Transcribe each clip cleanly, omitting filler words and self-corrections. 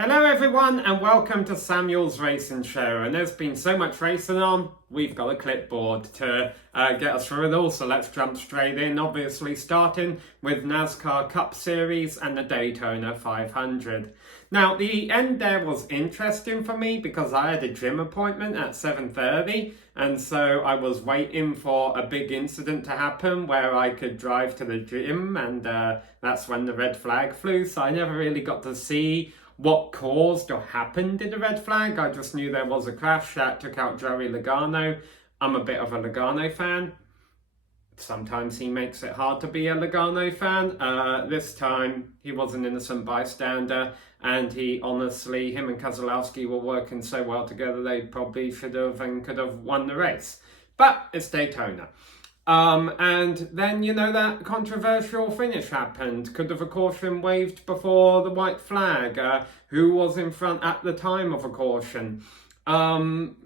Hello everyone and welcome to Samuel's Racing Show, and there's been so much racing on, we've got a clipboard to get us through it all, so let's jump straight in, obviously starting with NASCAR Cup Series and the Daytona 500. Now the end there was interesting for me because I had a gym appointment at 7:30 and so I was waiting for a big incident to happen where I could drive to the gym, and that's when the red flag flew, so I never really got to see what caused or happened in the red flag. I just knew there was a crash that took out Joey Logano. I'm a bit of a Logano fan. Sometimes he makes it hard to be a Logano fan. This time he was an innocent bystander, and him and Keselowski were working so well together they probably should have and could have won the race. But it's Daytona. And then, that controversial finish happened. Could have a caution waved before the white flag? Who was in front at the time of a caution? Not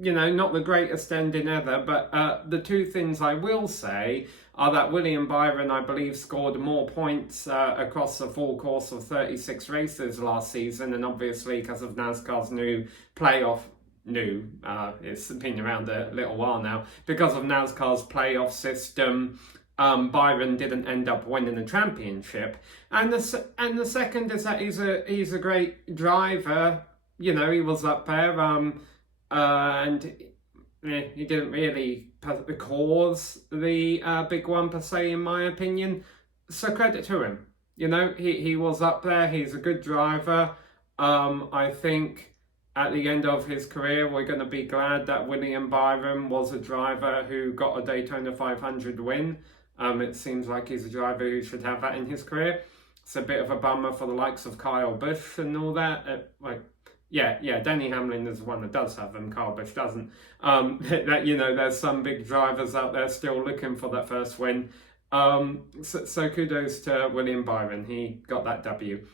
the greatest ending ever, but the two things I will say are that William Byron, I believe, scored more points across the full course of 36 races last season, and obviously because of NASCAR's new playoff it's been around a little while now. Because of NASCAR's playoff system, Byron didn't end up winning the championship. And the second is that he's a great driver. He was up there, and he didn't really cause the big one per se, in my opinion. So credit to him. He was up there. He's a good driver. I think at the end of his career, we're going to be glad that William Byron was a driver who got a Daytona 500 win. It seems like he's a driver who should have that in his career. It's a bit of a bummer for the likes of Kyle Busch and all that. Denny Hamlin is the one that does have them. Kyle Busch doesn't. There's some big drivers out there still looking for that first win. So kudos to William Byron. He got that W.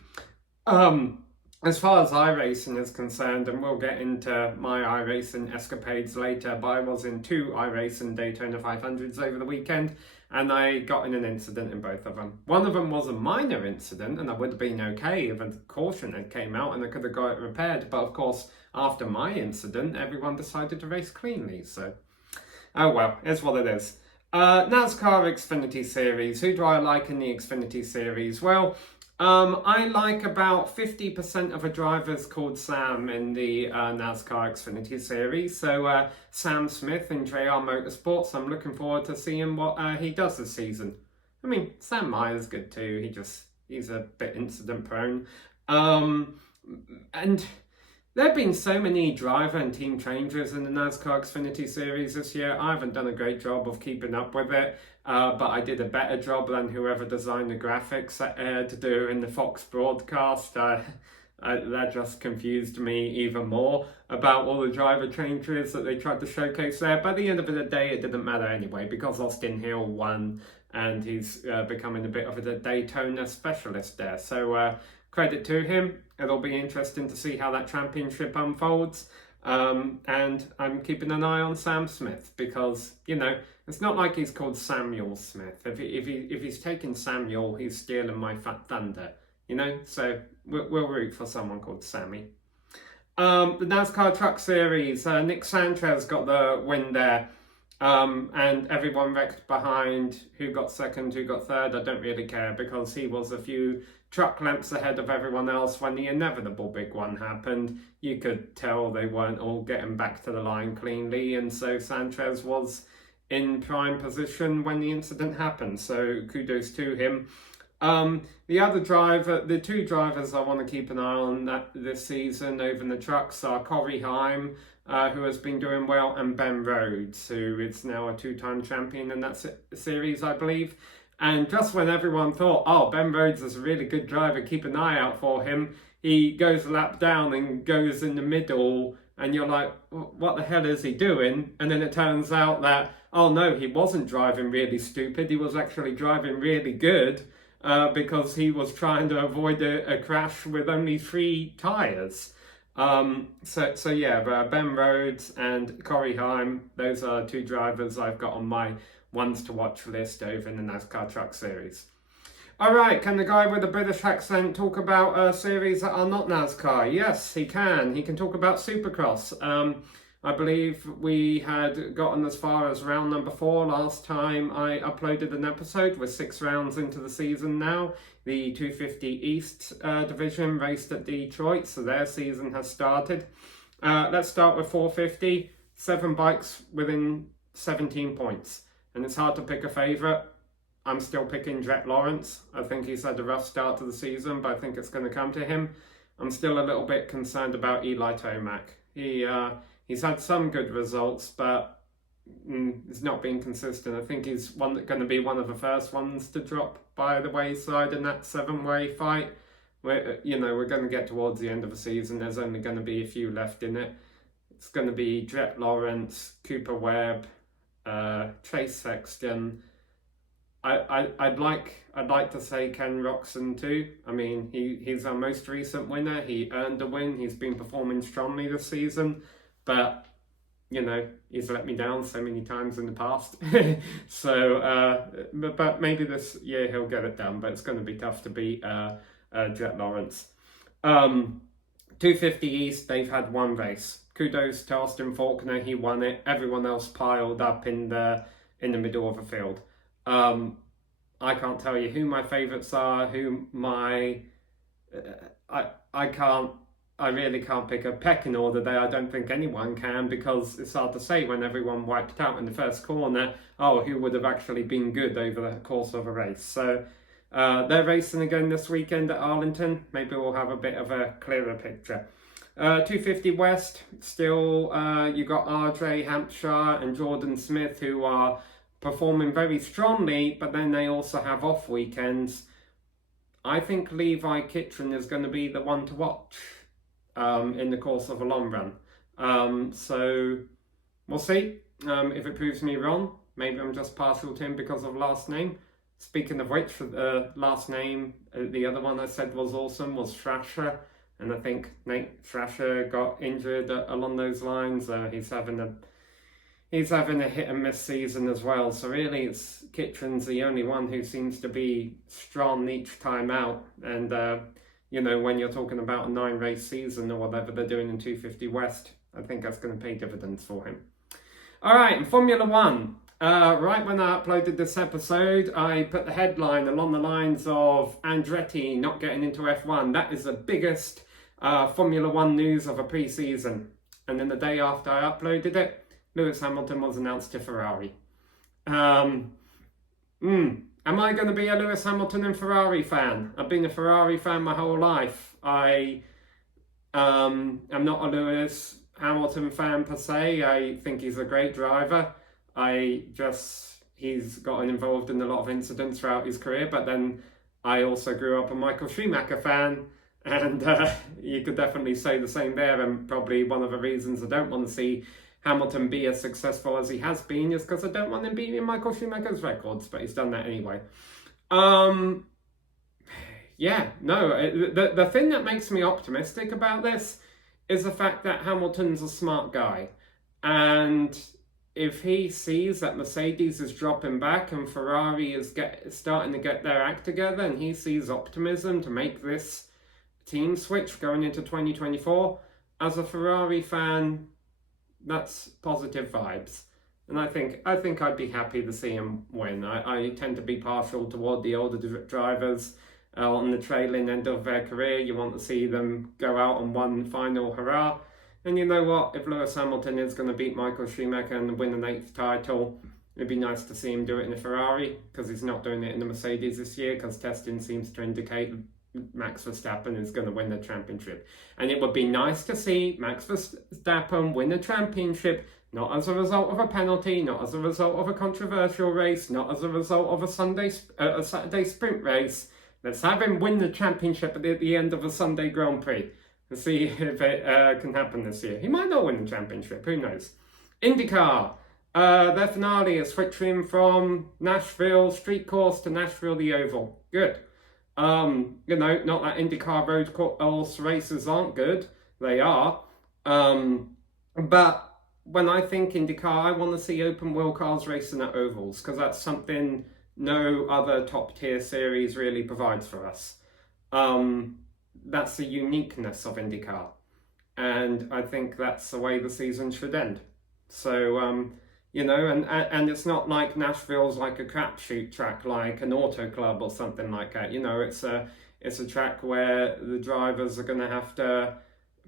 As far as iRacing is concerned, and we'll get into my iRacing escapades later, but I was in two iRacing Daytona 500s over the weekend, and I got in an incident in both of them. One of them was a minor incident, and I would have been okay if a caution had came out and I could have got it repaired, but of course, after my incident, everyone decided to race cleanly, so oh well, it's what it is. NASCAR Xfinity Series. Who do I like in the Xfinity Series? Well, I like about 50% of the drivers called Sam in the NASCAR Xfinity Series. So Sam Smith in JR Motorsports, I'm looking forward to seeing what he does this season. I mean, Sam Meyer's good too. He's a bit incident prone. And there have been so many driver and team changes in the NASCAR Xfinity Series this year. I haven't done a great job of keeping up with it. But I did a better job than whoever designed the graphics to do in the Fox broadcast. That just confused me even more about all the driver changes that they tried to showcase there. By the end of the day, it didn't matter anyway, because Austin Hill won and he's becoming a bit of a Daytona specialist there. So credit to him. It'll be interesting to see how that championship unfolds. And I'm keeping an eye on Sam Smith because, it's not like he's called Samuel Smith. If he's taking Samuel, he's stealing my fat thunder, So we'll root for someone called Sammy. The NASCAR Truck Series, Nick Sanchez got the win there. And everyone wrecked behind. Who got second, who got third, I don't really care because he was a few truck lengths ahead of everyone else when the inevitable big one happened. You could tell they weren't all getting back to the line cleanly, and so Sanchez was in prime position when the incident happened, so kudos to him. The two drivers I want to keep an eye on this season over in the trucks are Corey Heim, who has been doing well, and Ben Rhodes, who is now a two-time champion in that series, I believe. And just when everyone thought, oh, Ben Rhodes is a really good driver, keep an eye out for him, he goes a lap down and goes in the middle, and you're like, what the hell is he doing? And then it turns out that, oh no, he wasn't driving really stupid, he was actually driving really good, because he was trying to avoid a crash with only 3 tyres. Ben Rhodes and Corey Heim, those are 2 drivers I've got on my ones to watch list over in the NASCAR Truck Series. All right, can the guy with a British accent talk about series that are not NASCAR? Yes, he can. He can talk about Supercross. I believe we had gotten as far as round number 4 last time I uploaded an episode. We're 6 rounds into the season now. The 250 East division raced at Detroit, so their season has started. Let's start with 450. 7 bikes within 17 points. And it's hard to pick a favourite. I'm still picking Brett Lawrence. I think he's had a rough start to the season, but I think it's going to come to him. I'm still a little bit concerned about Eli Tomac. He's had some good results, but he's not been consistent. I think he's going to be one of the first ones to drop by the wayside in that 7-way fight. We're going to get towards the end of the season. There's only going to be a few left in it. It's going to be Brett Lawrence, Cooper Webb, Chase Sexton. I'd like to say Ken Roczen too. I mean, he's our most recent winner. He earned a win. He's been performing strongly this season, but he's let me down so many times in the past. But maybe this year he'll get it done. But it's going to be tough to beat Brett Lawrence. 250 East, they've had 1 race. Kudos to Austin Faulkner. He won it. Everyone else piled up in the middle of the field. I can't tell you who my favourites are, I really can't pick a pecking order there. I don't think anyone can, because it's hard to say when everyone wiped out in the first corner, who would have actually been good over the course of a race. So they're racing again this weekend at Arlington. Maybe we'll have a bit of a clearer picture. 250 West, still you got RJ Hampshire and Jordan Smith, who are performing very strongly, but then they also have off weekends. I think Levi Kitchen is going to be the one to watch in the course of a long run. So we'll see if it proves me wrong. Maybe I'm just partial to him because of last name. Speaking of which, last name, the other one I said was awesome, was Thrasher. And I think Nate Thrasher got injured along those lines. He's having a hit and miss season as well. So really, Kitchen's the only one who seems to be strong each time out. And when you're talking about a 9-race season or whatever they're doing in 250 West, I think that's going to pay dividends for him. All right, in Formula One. Right when I uploaded this episode, I put the headline along the lines of Andretti not getting into F1. That is the biggest Formula One news of a pre-season. And then the day after I uploaded it, Lewis Hamilton was announced to Ferrari. Am I going to be a Lewis Hamilton and Ferrari fan? I've been a Ferrari fan my whole life. I am not a Lewis Hamilton fan per se. I think he's a great driver. He's gotten involved in a lot of incidents throughout his career, but then I also grew up a Michael Schumacher fan, and you could definitely say the same there. And probably one of the reasons I don't want to see Hamilton be as successful as he has been is because I don't want him beating Michael Schumacher's records, but he's done that anyway. The thing that makes me optimistic about this is the fact that Hamilton's a smart guy, and if he sees that Mercedes is dropping back and Ferrari is starting to get their act together, and he sees optimism to make this team switch going into 2024, as a Ferrari fan, that's positive vibes. And I think I'd be happy to see him win. I tend to be partial toward the older drivers on the trailing end of their career. You want to see them go out on one final hurrah. And you know what? If Lewis Hamilton is going to beat Michael Schumacher and win an 8th title, it'd be nice to see him do it in a Ferrari, because he's not doing it in the Mercedes this year, because testing seems to indicate Max Verstappen is going to win the championship. And it would be nice to see Max Verstappen win a championship, not as a result of a penalty, not as a result of a controversial race, not as a result of a Saturday sprint race. Let's have him win the championship at the end of a Sunday Grand Prix. And see if it can happen this year. He might not win the championship, who knows. IndyCar, their finale is switching from Nashville Street Course to Nashville the Oval. Good. Not that IndyCar road course races aren't good. They are. But when I think IndyCar, I want to see open wheel cars racing at ovals, because that's something no other top tier series really provides for us. That's the uniqueness of IndyCar, and I think that's the way the season should end. So, you know, and it's not like Nashville's like a crapshoot track like an auto club or something like that. You know, it's a track where the drivers are going to have to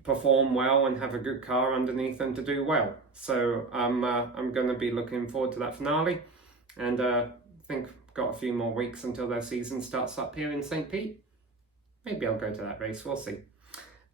perform well and have a good car underneath them to do well. So I'm going to be looking forward to that finale, and I think got a few more weeks until their season starts up here in St. Pete. Maybe I'll go to that race, we'll see.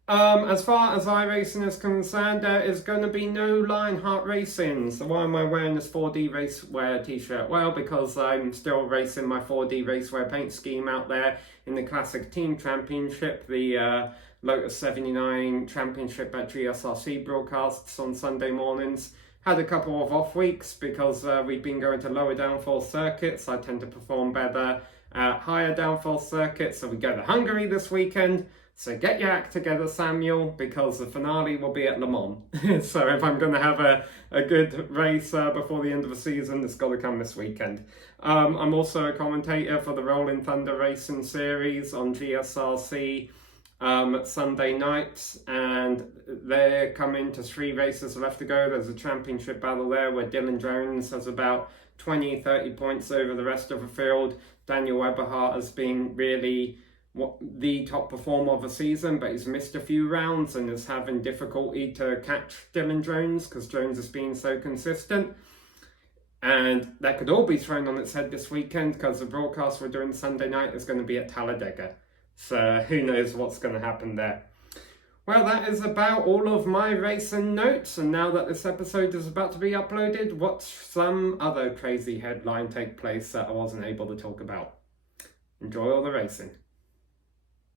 As far as iRacing is concerned, there is going to be no Lionheart racing. So why am I wearing this 4D Racewear t-shirt? Well, because I'm still racing my 4D Racewear paint scheme out there in the Classic Team Championship, the Lotus 79 Championship at GSRC broadcasts on Sunday mornings. Had a couple of off weeks because we've been going to lower downforce circuits. I tend to perform better at higher downforce circuits. So we go to Hungary this weekend. So get your act together, Samuel, because the finale will be at Le Mans. So if I'm going to have a good race before the end of the season, it's got to come this weekend. I'm also a commentator for the Rolling Thunder Racing Series on GSRC Sunday nights, and they're coming to 3 races left to go. There's a championship battle there where Dylan Jones has about 20-30 points over the rest of the field. Daniel Eberhardt has been really the top performer of the season, but he's missed a few rounds and is having difficulty to catch Dylan Jones because Jones has been so consistent. And that could all be thrown on its head this weekend because the broadcast we're doing Sunday night is going to be at Talladega. So who knows what's going to happen there. Well, that is about all of my racing notes, and now that this episode is about to be uploaded, watch some other crazy headline take place that I wasn't able to talk about. Enjoy all the racing.